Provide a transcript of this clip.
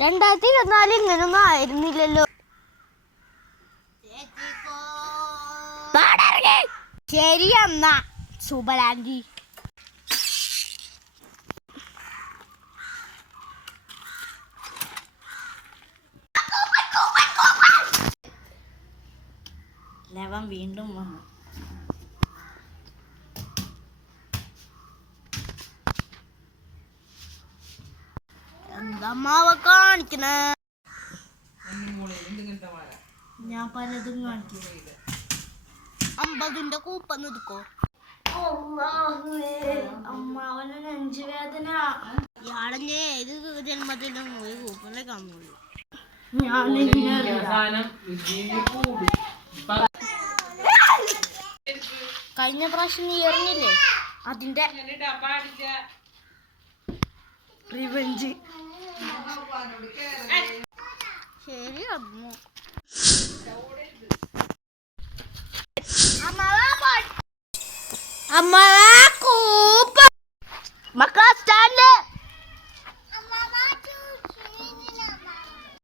2024 ഇങ്ങനൊന്നും ആയിരുന്നില്ലല്ലോ. ശരി എന്നാ സുബലാൻറ്റി. ലവൻ വീണ്ടും വന്നു. എന്താ മാവ കാണിക്കണേ? ഞാൻ പലതും കാണിക്കുന്നത്. 50ന്റെ കൂപ്പൺ എടുക്കോ? അമ്മാവന് നെഞ്ചുവേദന. ഇയാളെ ഏത് ജന്മത്തിലും ഒരു കൂപ്പണേ കാണുള്ളൂ. കഴിഞ്ഞ പ്രാവശ്യം നീ എറിഞ്ഞില്ലേ, അതിന്റെ റിവെഞ്ച്. ശരി അമ്മ. അമ്മ